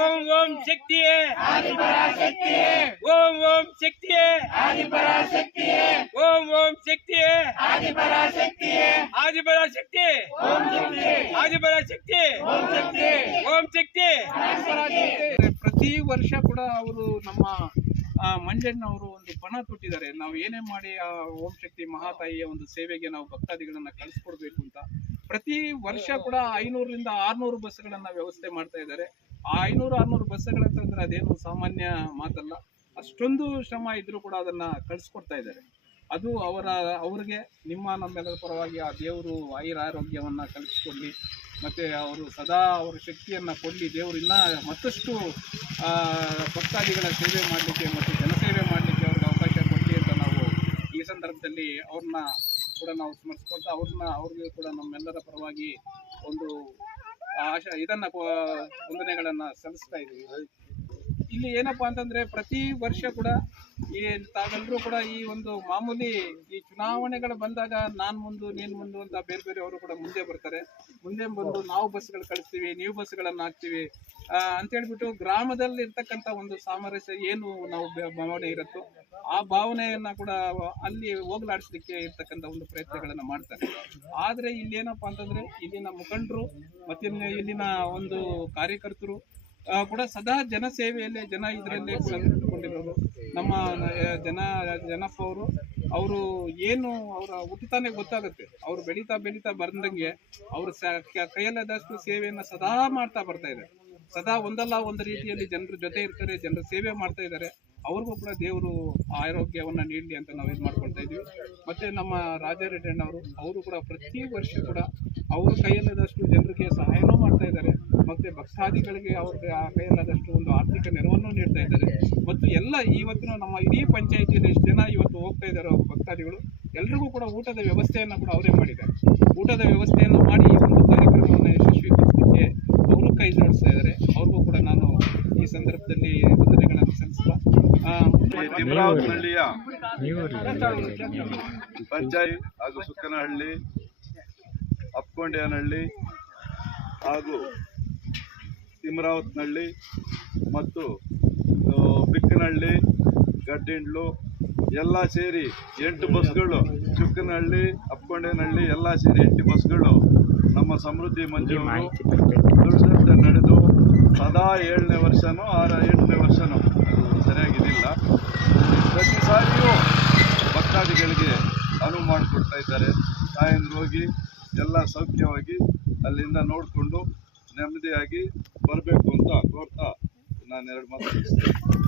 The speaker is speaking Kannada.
ಓಂ ಓಂ ಶಕ್ತಿಯೇ ಆದಿಪರಾಶಕ್ತಿಯೇ ಓಂ ಓಂ ಶಕ್ತಿಯೇ ಆದಿಪರಾಶಕ್ತಿಯೇ ಓಂ ಓಂ ಶಕ್ತಿಯೇ ಆದಿಪರಾಶಕ್ತಿಯೇ ಆದಿಪರಾಶಕ್ತಿ ಓಂ ಶಕ್ತಿಯೇ ಆದಿಪರಾಶಕ್ತಿ ಓಂ ಶಕ್ತಿಯೇ ಓಂ ಶಕ್ತಿ. ಪ್ರತಿ ವರ್ಷ ಕೂಡ ಅವರು ನಮ್ಮ ಮಂಜಣ್ಣವರು ಒಂದು ಪಣ ತೊಟ್ಟಿದ್ದಾರೆ. ನಾವು ಏನೇ ಮಾಡಿ ಆ ಓಂ ಶಕ್ತಿ ಮಹಾತಾಯಿಯ ಒಂದು ಸೇವೆಗೆ ನಾವು ಭಕ್ತಾದಿಗಳನ್ನ ಕಳಿಸ್ಕೊಡ್ಬೇಕು ಅಂತ ಪ್ರತಿ ವರ್ಷ ಕೂಡ 500ರಿಂದ 600 ಬಸ್ಗಳನ್ನ ವ್ಯವಸ್ಥೆ ಮಾಡ್ತಾ ಇದ್ದಾರೆ. ಆ 500-600 ಬಸ್ಗಳಂತಂದ್ರೆ ಅದೇನು ಸಾಮಾನ್ಯ ಮಾತಲ್ಲ. ಅಷ್ಟೊಂದು ಶ್ರಮ ಇದ್ರೂ ಕೂಡ ಅದನ್ನ ಕಳಿಸ್ಕೊಡ್ತಾ ಇದ್ದಾರೆ. ಅದು ಅವ್ರಿಗೆ ನಮ್ಮೆಲ್ಲರ ಪರವಾಗಿ ಆ ದೇವರು ಆಯುರಾರೋಗ್ಯವನ್ನ ಕಲಿಸ್ಕೊಡ್ಲಿ, ಮತ್ತೆ ಅವರು ಸದಾ ಅವರ ಶಕ್ತಿಯನ್ನ ಕೊಡಲಿ. ದೇವರು ಇನ್ನ ಮತ್ತಷ್ಟು ಭಕ್ತಾದಿಗಳ ಸೇವೆ ಮಾಡಲಿಕ್ಕೆ ಮತ್ತು ಜನಸೇವೆ ಮಾಡಲಿಕ್ಕೆ ಅವ್ರಿಗೆ ಅವಕಾಶ ಕೊಡಲಿ ಅಂತ ನಾವು ಈ ಸಂದರ್ಭದಲ್ಲಿ ಅವ್ರನ್ನ ಕೂಡ ನಾವು ಸ್ಮರಿಸ್ಕೊಳ್ತಾ ಅವ್ರಿಗೆ ಕೂಡ ನಮ್ಮೆಲ್ಲರ ಪರವಾಗಿ ಒಂದು ವಂದನೆಗಳನ್ನ ಸಲ್ಲಿಸ್ತಾ ಇದ್ದೀವಿ. ಇಲ್ಲಿ ಏನಪ್ಪಾ ಅಂತಂದ್ರೆ ಪ್ರತಿ ವರ್ಷ ಕೂಡ ತಾವೆಲ್ಲರೂ ಕೂಡ ಈ ಒಂದು ಮಾಮೂಲಿ ಈ ಚುನಾವಣೆಗಳು ಬಂದಾಗ ನಾನ್ ಮುಂದು ನೀನ್ ಮುಂದು ಅಂತ ಬೇರೆ ಅವರು ಕೂಡ ಮುಂದೆ ಬರ್ತಾರೆ. ಮುಂದೆ ಬಂದು ನಾವು ಬಸ್ಗಳು ಕಳಿಸ್ತೀವಿ, ನೀವು ಬಸ್ಗಳನ್ನ ಹಾಕ್ತೀವಿ ಅಂತ ಹೇಳ್ಬಿಟ್ಟು ಗ್ರಾಮದಲ್ಲಿ ಇರ್ತಕ್ಕಂಥ ಒಂದು ಸಾಮರಸ್ಯ ಏನು ನಾವು ಭಾವನೆ ಇರುತ್ತೋ ಆ ಭಾವನೆಯನ್ನ ಕೂಡ ಅಲ್ಲಿ ಹೋಗ್ಲಾಡಿಸ್ಲಿಕ್ಕೆ ಇರ್ತಕ್ಕಂಥ ಒಂದು ಪ್ರಯತ್ನಗಳನ್ನ ಮಾಡ್ತಾರೆ. ಆದ್ರೆ ಇಲ್ಲಿ ಏನಪ್ಪಾ ಅಂತಂದ್ರೆ ಇಲ್ಲಿನ ಮುಖಂಡರು ಮತ್ತೆ ಇಲ್ಲಿನ ಒಂದು ಕಾರ್ಯಕರ್ತರು ಕೂಡ ಸದಾ ಜನ ಸೇವೆಯಲ್ಲೇ ಇದರಲ್ಲೇ ಕೂಡ ನಿಂತುಕೊಂಡಿರೋರು. ನಮ್ಮ ಜನಪ್ಪ ಅವರು ಏನು ಅವರ ಹುಟ್ಟುತ್ತಾನೆ ಗೊತ್ತಾಗುತ್ತೆ. ಅವರು ಬೆಳೀತಾ ಬಂದಂಗೆ ಅವರು ಕೈಯಲ್ಲಾದಷ್ಟು ಸೇವೆಯನ್ನ ಸದಾ ಮಾಡ್ತಾ ಬರ್ತಾ ಇದ್ದಾರೆ. ಸದಾ ಒಂದಲ್ಲ ಒಂದು ರೀತಿಯಲ್ಲಿ ಜನರ ಜೊತೆ ಇರ್ತಾರೆ, ಜನರ ಸೇವೆ ಮಾಡ್ತಾ ಇದ್ದಾರೆ. ಅವ್ರಿಗೂ ಕೂಡ ದೇವರು ಆರೋಗ್ಯವನ್ನ ನೀಡಲಿ ಅಂತ ನಾವು ಇದು ಮಾಡ್ಕೊಳ್ತಾ ಇದೀವಿ. ಮತ್ತೆ ನಮ್ಮ ರಾಜಾರೆಡ್ಡಣ್ಣವರು ಅವರು ಕೂಡ ಪ್ರತಿ ವರ್ಷ ಕೂಡ ಅವರು ಕೈಯಲ್ಲದಷ್ಟು ಜನರಿಗೆ ಸಹಾಯನೂ ಮಾಡ್ತಾ ಇದ್ದಾರೆ. ಮತ್ತೆ ಭಕ್ತಾದಿಗಳಿಗೆ ಅವ್ರಿಗೆ ಆ ಕೈಯಲ್ಲದಷ್ಟು ಒಂದು ಆರ್ಥಿಕ ನೆರವನ್ನು ನೀಡ್ತಾ ಇದ್ದಾರೆ. ಮತ್ತು ಎಲ್ಲ ಇವತ್ತು ನಮ್ಮ ಇಡೀ ಪಂಚಾಯಿತಿಯಲ್ಲಿ ಎಷ್ಟು ಜನ ಇವತ್ತು ಹೋಗ್ತಾ ಇದ್ದಾರೆ ಭಕ್ತಾದಿಗಳು ಎಲ್ರಿಗೂ ಕೂಡ ಊಟದ ವ್ಯವಸ್ಥೆಯನ್ನ ಕೂಡ ಅವರೇ ಮಾಡಿದ್ದಾರೆ. ಊಟದ ವ್ಯವಸ್ಥೆಯನ್ನು ಮಾಡಿ ಈ ಒಂದು ಕಾರ್ಯಕ್ರಮವನ್ನು ಯಶಸ್ವಿಗೊಳಿಸಲಿಕ್ಕೆ ಅವರು ಕೈ ಜೋಡಿಸ್ತಾ ಇದ್ದಾರೆ. ಅವ್ರಿಗೂ ಕೂಡ ನಾನು ಈ ಸಂದರ್ಭದಲ್ಲಿ ವಂದನೆಗಳನ್ನು ಸಲ್ಲಿಸ್ತಾ ತಿಮ್ರಾವನಹಳ್ಳಿಯ ಪಂಚಾಯತ್ ಹಾಗೂ ಸುಕ್ಕನಹಳ್ಳಿ, ಅಪ್ಕೊಂಡೇನಹಳ್ಳಿ ಹಾಗೂ ತಿಮ್ರಾವತ್ನಹಳ್ಳಿ ಮತ್ತು ಬಿಕ್ಕನಹಳ್ಳಿ, ಗಡ್ಡಿಂಡ್ಲು ಎಲ್ಲ ಸೇರಿ 8 ಬಸ್ಗಳು, ಚುಕ್ಕನಹಳ್ಳಿ, ಅಪ್ಕೊಂಡೇನಹಳ್ಳಿ ಎಲ್ಲ ಸೇರಿ 8 ಬಸ್ಗಳು ನಮ್ಮ ಸಮೃದ್ಧಿ ಮಂಜೂರು ದುಡಿದಂತೆ ನಡೆದು ಸದಾ 7ನೇ ವರ್ಷನೂ 8ನೇ ವರ್ಷನೂ ಸರಿಯಾಗಿದ್ದಿಲ್ಲ. ಪ್ರತಿ ಸಾರಿಯೂ ಭಕ್ತಾದಿಗಳಿಗೆ ಅನುವು ಮಾಡಿಕೊಡ್ತಾ ಇದ್ದಾರೆ. ತಾಯಂದ್ರು ಹೋಗಿ ಎಲ್ಲ ಸೌಖ್ಯವಾಗಿ ಅಲ್ಲಿಂದ ನೋಡಿಕೊಂಡು ನೆಮ್ಮದಿಯಾಗಿ ಬರಬೇಕು ಅಂತ ಕೋರ್ತಾ ನಾನು 2 ಮಾತು